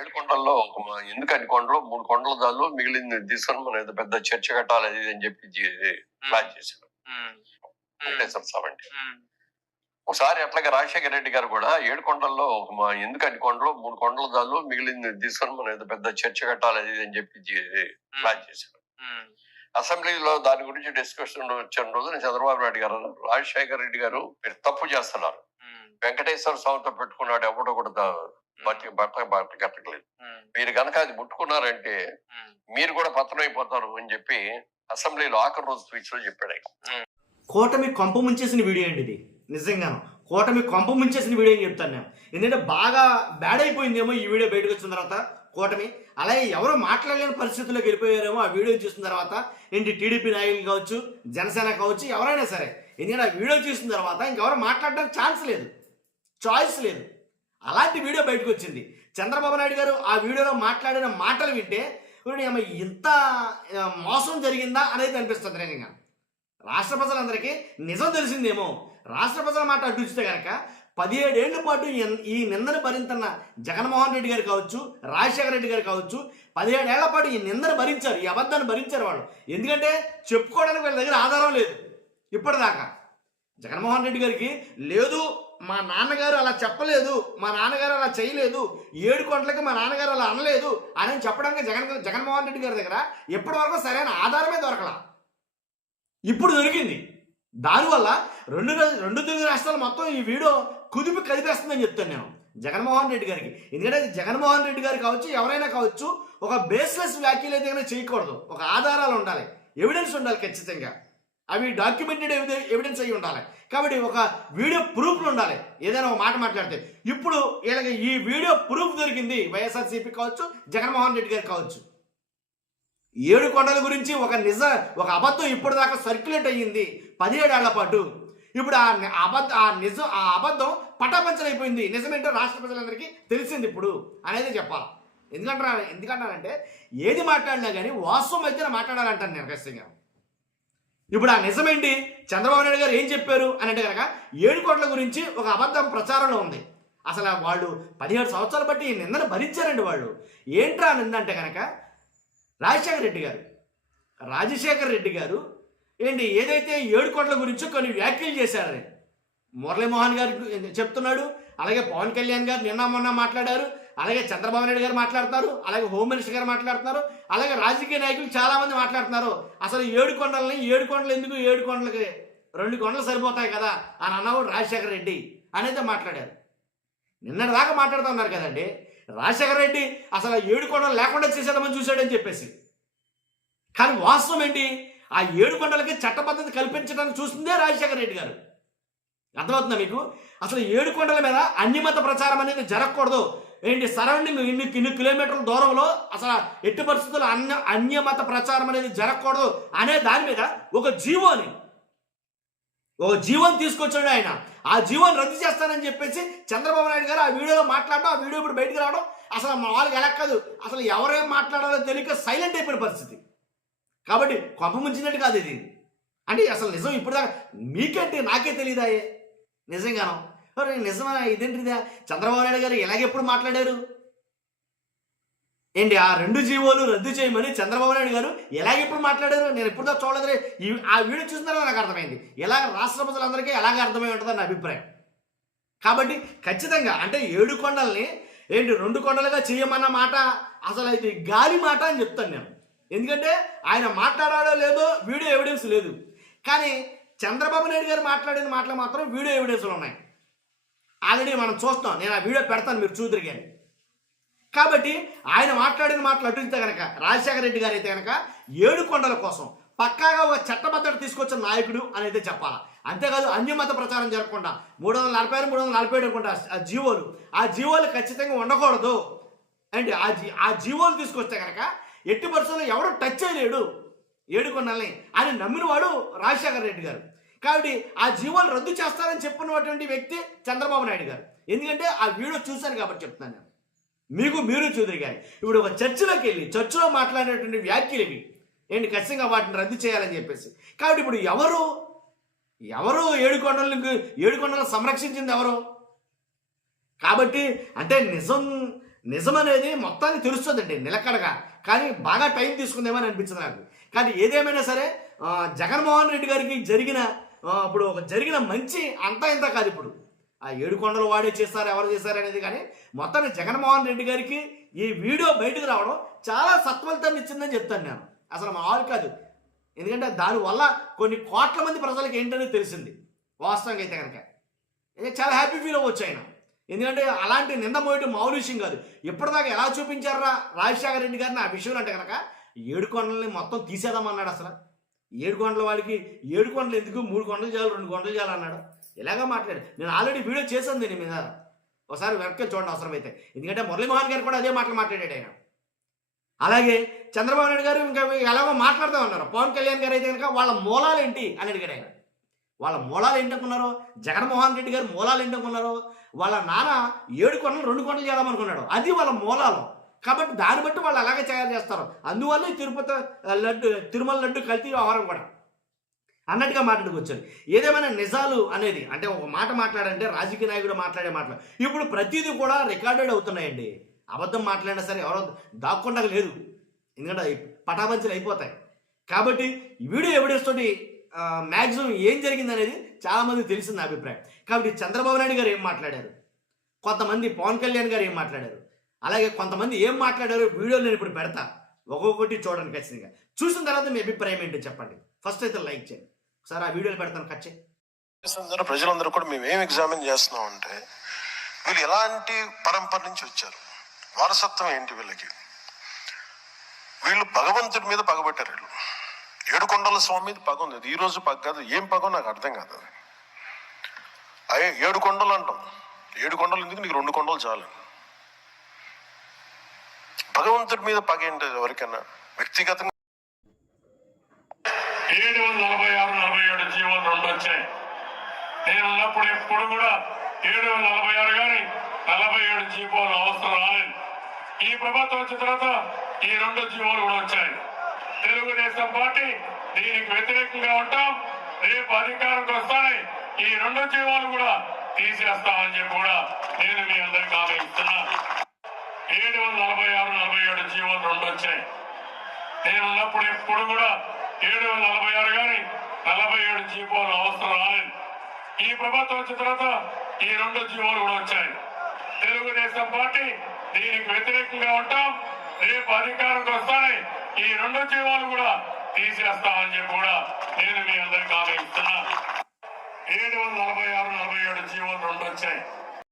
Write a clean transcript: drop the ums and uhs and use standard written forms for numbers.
ఏడుకొండల్లో ఎందుకు అన్ని కొండలు 3 కొండలు చాలు, మిగిలింది తీసుకొని మనం ఏదో పెద్ద చర్చ కట్టాలి అది అని చెప్పి ప్లాన్ చేశాడు వెంకటేశ్వర స్వామి అంటే. ఒకసారి అట్లాగే రాజశేఖర రెడ్డి గారు కూడా ఏడుకొండల్లో ఎందుకు అన్ని కొండలు 3 కొండలు చాలు, మిగిలింది తీసుకొని మనం ఏదో పెద్ద చర్చ కట్టాలి అది అని చెప్పి ప్లాన్ చేశాడు. అసెంబ్లీలో దాని గురించి డిస్కషన్ వచ్చిన రోజు చంద్రబాబు నాయుడు గారు రాజశేఖర రెడ్డి గారు మీరు తప్పు చేస్తున్నారు, వెంకటేశ్వర స్వామితో పెట్టుకున్నాడు ఎవడో కూడా బట్ట కట్టలేదు, మీరు కనుక అది ముట్టుకున్నారంటే మీరు కూడా పతనం అయిపోతారు అని చెప్పి అసెంబ్లీలో ఆఖరి రోజు స్పీచ్ లో చెప్పాడు. కూటమి కొంప ముంచేసిన వీడియో అండి ఇది. నిజంగాను కూటమి కొంప ముంచేసిన వీడియో అని చెప్తాను నేను. ఎందుకంటే బాగా బ్యాడ్ అయిపోయిందేమో ఈ వీడియో బయటకు వచ్చిన తర్వాత కూటమి. అలాగే ఎవరో మాట్లాడలేని పరిస్థితుల్లోకి వెళ్ళిపోయారేమో ఆ వీడియో చూసిన తర్వాత. ఏంటి టీడీపీ నాయకులు కావచ్చు, జనసేన కావచ్చు, ఎవరైనా సరే. ఎందుకంటే ఆ వీడియో చూసిన తర్వాత ఇంకెవరో మాట్లాడడానికి ఛాన్స్ లేదు, చాయిస్ లేదు. అలాంటి వీడియో బయటకు వచ్చింది. చంద్రబాబు నాయుడు గారు ఆ వీడియోలో మాట్లాడిన మాటలు వింటే ఇంత మోసం జరిగిందా అనేది అనిపిస్తుంది. నిజంగా రాష్ట్ర ప్రజలందరికీ నిజం తెలిసిందేమో. రాష్ట్ర ప్రజల మాట అటు చూస్తే కనుక 17 ఏళ్ల పాటు ఈ నిందను భరించిన జగన్మోహన్ రెడ్డి గారు కావచ్చు, రాజశేఖర రెడ్డి గారు కావచ్చు, 17 ఏళ్ల పాటు ఈ నిందను భరించారు, ఈ అబద్ధాన్ని భరించారు వాళ్ళు. ఎందుకంటే చెప్పుకోవడానికి వీళ్ళ దగ్గర ఆధారం లేదు ఇప్పటిదాకా. జగన్మోహన్ రెడ్డి గారికి లేదు, మా నాన్నగారు అలా చెప్పలేదు, మా నాన్నగారు అలా చేయలేదు, 7 కోట్లకి మా నాన్నగారు అలా అనలేదు అని చెప్పడానికి జగన్మోహన్ రెడ్డి గారి దగ్గర ఇప్పటి వరకు సరైన ఆధారమే దొరకలా. ఇప్పుడు దొరికింది. దానివల్ల రెండు తెలుగు రాష్ట్రాలు మొత్తం ఈ వీడియో కుదిపి కదిపేస్తుందని చెప్తాను నేను జగన్మోహన్ రెడ్డి గారికి. ఎందుకంటే జగన్మోహన్ రెడ్డి గారు కావచ్చు, ఎవరైనా కావచ్చు, ఒక బేస్లెస్ వ్యాఖ్యలు అయితే చేయకూడదు. ఒక ఆధారాలు ఉండాలి, ఎవిడెన్స్ ఉండాలి ఖచ్చితంగా. అవి డాక్యుమెంటెడ్ ఎవిడెన్స్ అయ్యి ఉండాలి. కాబట్టి ఒక వీడియో ప్రూఫ్లు ఉండాలి ఏదైనా ఒక మాట మాట్లాడితే. ఇప్పుడు వీళ్ళకి ఈ వీడియో ప్రూఫ్ దొరికింది, వైఎస్ఆర్సీపీ కావచ్చు, జగన్మోహన్ రెడ్డి గారు కావచ్చు. 7 కొండల గురించి ఒక అబద్ధం ఇప్పటిదాకా సర్క్యులేట్ అయ్యింది 17 ఏళ్ల పాటు. ఇప్పుడు ఆ అబద్ధం పటాపంచలైపోయింది. నిజమేంటో రాష్ట్ర ప్రజలందరికీ తెలిసింది ఇప్పుడు అనేది చెప్పాలి. ఎందుకంటానంటే ఏది మాట్లాడినా కానీ వాస్తవం అయితే మాట్లాడాలంటాను నేను ఖచ్చితంగా. ఇప్పుడు ఆ నిజమేంటి, చంద్రబాబు నాయుడు గారు ఏం చెప్పారు అని అంటే కనుక 7 కోట్ల గురించి ఒక అబద్ధం ప్రచారంలో ఉంది. అసలు వాళ్ళు 17 సంవత్సరాలు బట్టి ఈ నిందను భరించారండి వాళ్ళు. ఏంట్రా నింద అంటే కనుక రాజశేఖర రెడ్డి గారు ఏంటి ఏదైతే 7 కోట్ల గురించి కొన్ని వ్యాఖ్యలు చేశారని మురళీమోహన్ గారు చెప్తున్నాడు. అలాగే పవన్ కళ్యాణ్ గారు నిన్న మొన్న మాట్లాడారు. అలాగే చంద్రబాబు నాయుడు గారు మాట్లాడుతున్నారు. అలాగే హోమ్ మినిస్టర్ గారు మాట్లాడుతున్నారు. అలాగే రాజకీయ నాయకులు చాలామంది మాట్లాడుతున్నారు. అసలు 7 కొండలు ఎందుకు, 7 కొండలకి 2 కొండలు సరిపోతాయి కదా అని అన్నవాడు రాజశేఖర రెడ్డి అనేది మాట్లాడారు. నిన్నటి దాకా మాట్లాడుతూ ఉన్నారు కదండి. రాజశేఖర రెడ్డి అసలు 7 కొండలు లేకుండా చేసేద్దామని చూశాడని చెప్పేసి. కానీ వాస్తవం ఏంటి, ఆ 7 కొండలకి చట్టబద్ధత కల్పించడానికి చూస్తుందే రాజశేఖర రెడ్డి గారు. అర్థమవుతుందా మీకు? అసలు 7 కొండల మీద అన్యమత ప్రచారం అనేది జరగకూడదు. ఏంటి సరౌండింగ్ ఇన్ని కిలోమీటర్ల దూరంలో అసలు ఎట్టి పరిస్థితుల్లో అన్యమత ప్రచారం అనేది జరగకూడదు అనే దాని మీద ఒక జీవోని తీసుకొచ్చాడు ఆయన. ఆ జీవోని రద్దు చేస్తానని చెప్పేసి చంద్రబాబు నాయుడు గారు ఆ వీడియోలో మాట్లాడడం, ఆ వీడియో ఇప్పుడు బయటకు రావడం అసలు మా వాళ్ళకి ఎలా కాదు, అసలు ఎవరేం మాట్లాడాలో తెలియక సైలెంట్ అయిపోయిన పరిస్థితి. కాబట్టి కొంప ముంచినట్టు కాదు ఇది. అంటే అసలు నిజం ఇప్పుడు దాకా మీకేంటి, నాకే తెలియదాయే నిజంగానో. నిజమా ఇదేంటిదా, చంద్రబాబు నాయుడు గారు ఎలాగెప్పుడు మాట్లాడారు ఏంటి, ఆ 2 జీవోలు రద్దు చేయమని చంద్రబాబు నాయుడు గారు ఎలాగెప్పుడు మాట్లాడారు నేను ఎప్పుడుదా చూడలేదు. ఆ వీడియో చూసిన తర్వాత నాకు అర్థమైంది ఎలాగ రాష్ట్ర ప్రజలందరికీ ఎలాగ అర్థమై ఉంటుందని నా అభిప్రాయం. కాబట్టి ఖచ్చితంగా అంటే 7 కొండల్ని ఏంటి 2 కొండలుగా చేయమన్న మాట అసలు ఇది గాలి మాట అని చెప్తాను నేను. ఎందుకంటే ఆయన మాట్లాడాడో లేదో వీడియో ఎవిడెన్స్ లేదు. కానీ చంద్రబాబు నాయుడు గారు మాట్లాడిన మాటలు మాత్రం వీడియో ఎవిడెన్స్లు ఉన్నాయి. ఆల్రెడీ మనం చూస్తాం, నేను ఆ వీడియో పెడతాను, మీరు చూద్దరు కానీ. కాబట్టి ఆయన మాట్లాడిన మాటలు అటుంచితే కనుక రాజశేఖర రెడ్డి గారు అయితే కనుక 7 కొండల కోసం పక్కాగా ఒక చట్టబద్ధత తీసుకొచ్చిన నాయకుడు అని అయితే చెప్పాలి. అంతేకాదు అన్యమత ప్రచారం జరగకుండా 346, 347 అనుకుంటా ఆ జీవోలు ఖచ్చితంగా ఉండకూడదు. అంటే ఆ జీవోలు తీసుకొస్తే కనుక ఎట్టి పరిస్థితుల్లో ఎవరు టచ్ చేయలేడు 7 కొండల్ని అని నమ్మిన వాడు రాజశేఖర రెడ్డి గారు. కాబట్టి ఆ జీవోలు రద్దు చేస్తారని చెప్పినటువంటి వ్యక్తి చంద్రబాబు నాయుడు గారు. ఎందుకంటే ఆ వీడియో చూశాను కాబట్టి చెప్తాను నేను. మీరు చూద్దరు కానీ ఇప్పుడు ఒక చర్చిలోకి వెళ్ళి చర్చిలో మాట్లాడేటువంటి వ్యాఖ్యలు ఇవి ఏంటి, ఖచ్చితంగా వాటిని రద్దు చేయాలని చెప్పేసి. కాబట్టి ఇప్పుడు ఎవరు 7 కొండలను సంరక్షించింది ఎవరు? కాబట్టి అంటే నిజం అనేది మొత్తానికి తెలుస్తుందండి నిలకడగా, కానీ బాగా టైం తీసుకుందేమో అని అనిపించింది నాకు. కానీ ఏదేమైనా సరే జగన్మోహన్ రెడ్డి గారికి ఇప్పుడు ఒక జరిగిన మంచి అంతా ఇంత కాదు. ఇప్పుడు ఆ 7 కొండలు వాడే చేస్తారు, ఎవరు చేస్తారు అనేది, కానీ మొత్తానికి జగన్మోహన్ రెడ్డి గారికి ఈ వీడియో బయటకు రావడం చాలా సత్ఫలితాన్ని ఇచ్చిందని చెప్తాను నేను. అసలు మామూలు కాదు. ఎందుకంటే దానివల్ల కొన్ని కోట్ల మంది ప్రజలకు ఏంటనేది తెలిసింది వాస్తవంగా అయితే కనుక. చాలా హ్యాపీ ఫీల్ అవ్వచ్చు ఆయన. ఎందుకంటే అలాంటి నింద మోయటం మామూలు విషయం కాదు. ఇప్పటిదాకా ఎలా చూపించారా రాజశేఖర రెడ్డి గారిని ఆ విషయం అంటే కనుక 7 కొండలని మొత్తం తీసేద్దామన్నాడు. అసలు 7 కొండల వాడికి 7 కొండలు ఎందుకు, 3 కొండలు చాలు, 2 కొండలు చాలు అన్నాడు. ఇలాగా మాట్లాడు. నేను ఆల్రెడీ వీడియో చేశాను దీని మీద, ఒకసారి వెనక్కి చూడండి అవసరమైతే. ఎందుకంటే మురళీమోహన్ గారు కూడా అదే మాటలు మాట్లాడాడు ఆయన. అలాగే చంద్రబాబు నాయుడు గారు ఇంకా ఎలాగో మాట్లాడుతూ ఉన్నారు. పవన్ కళ్యాణ్ గారు అయితే కనుక వాళ్ళ మూలాలు ఏంటి అని అడిగాడు ఆయన. వాళ్ళ మూలాలు ఏంటనుకున్నారు? జగన్మోహన్ రెడ్డి గారు మూలాలు ఏంటనుకున్నారు? వాళ్ళ నాన్న 7 కొండలు 2 కొండలు చేద్దామనుకున్నాడు, అది వాళ్ళ మూలాలు. కాబట్టి దాన్ని బట్టి వాళ్ళు అలాగే తయారు చేస్తారు. అందువల్ల తిరుమల లడ్డు కల్తీ వ్యవహారం కూడా అన్నట్టుగా మాట్లాడుకొచ్చారు. ఏదేమైనా నిజాలు అనేది అంటే ఒక మాట మాట్లాడంటే రాజకీయ నాయకుడు మాట్లాడే మాటలు ఇప్పుడు ప్రతిదీ కూడా రికార్డెడ్ అవుతున్నాయండి. అబద్ధం మాట్లాడినా సరే ఎవరో దాక్కుండా లేదు, ఎందుకంటే పటాపంచలు అయిపోతాయి. కాబట్టి ఈ వీడియో ఎవిడెన్స్ తోటి మ్యాక్సిమం ఏం జరిగింది అనేది చాలామంది తెలిసింది నా అభిప్రాయం. కాబట్టి చంద్రబాబు నాయుడు గారు ఏం మాట్లాడారు, కొంతమంది పవన్ కళ్యాణ్ గారు ఏం మాట్లాడారు, అలాగే కొంతమంది ఏం మాట్లాడారు వీడియోలు నేను ఇప్పుడు పెడతా, ఒక్కొక్కటి చూడండి ఖచ్చితంగా. చూసిన తర్వాత మీ అభిప్రాయం ఏంటో చెప్పండి. ఫస్ట్ అయితే లైక్ చేయండి. ఒకసారి ఆ వీడియోలు పెడతాను కట్ చేయి. ప్రజలందరూ కూడా మేము ఏం ఎగ్జామిన్ చేస్తున్నాం అంటే వీళ్ళు ఎలాంటి పరంపర నుంచి వచ్చారు, వారసత్వం ఏంటి వీళ్ళకి. వీళ్ళు భగవంతుడి మీద పగబట్టారు. వీళ్ళు 7 కొండల స్వామి మీద పగ ఉంది. ఈ రోజు పగ కాదు, ఏం పగో నాకు అర్థం కాదు. అయ్యే 7 కొండలు అంటాం, 7 కొండలు ఎందుకు, నీకు 2 కొండలు చాలు. భగవంతుడి మీద పగ ఏంటి ఎవరికైనా వ్యక్తిగతంగా. 746, 47 జీవోలు 2 వచ్చాయి. నేను ఉన్నప్పుడు ఎప్పుడు కూడా 746 కానీ 47 జీవోలు అవసరం రాలేదు. ఈ ప్రభుత్వం వచ్చిన తర్వాత ఈ 2 జీవోలు కూడా వచ్చాయి. తెలుగుదేశం పార్టీ దీనికి వ్యతిరేకంగా ఉంటాం. రేపు అధికారంకి వస్తానే ఈ 2 జీవోలు కూడా తీసేస్తామని చెప్పి కూడా నేను మీ అందరికీ హామీ ఇస్తున్నా. 746, 47 జీవోలు 2 వచ్చాయి. నేను ఉన్నప్పుడు ఎప్పుడు కూడా 746 కానీ 47 జీవోలు అవసరం రాలేదు. ఈ ప్రభుత్వం వచ్చిన తర్వాత ఈ 2 జీవోలు కూడా వచ్చాయి. తెలుగుదేశం పార్టీ దీనికి వ్యతిరేకంగా ఉంటాం. రేపు అధికారంకి వస్తానే ఈ 2 జీవోలు కూడా తీసేస్తామని చెప్పి కూడా నేను మీ అందరికీ హామీ ఇస్తున్నా. 746, 47 జీవోలు 2 వచ్చాయి.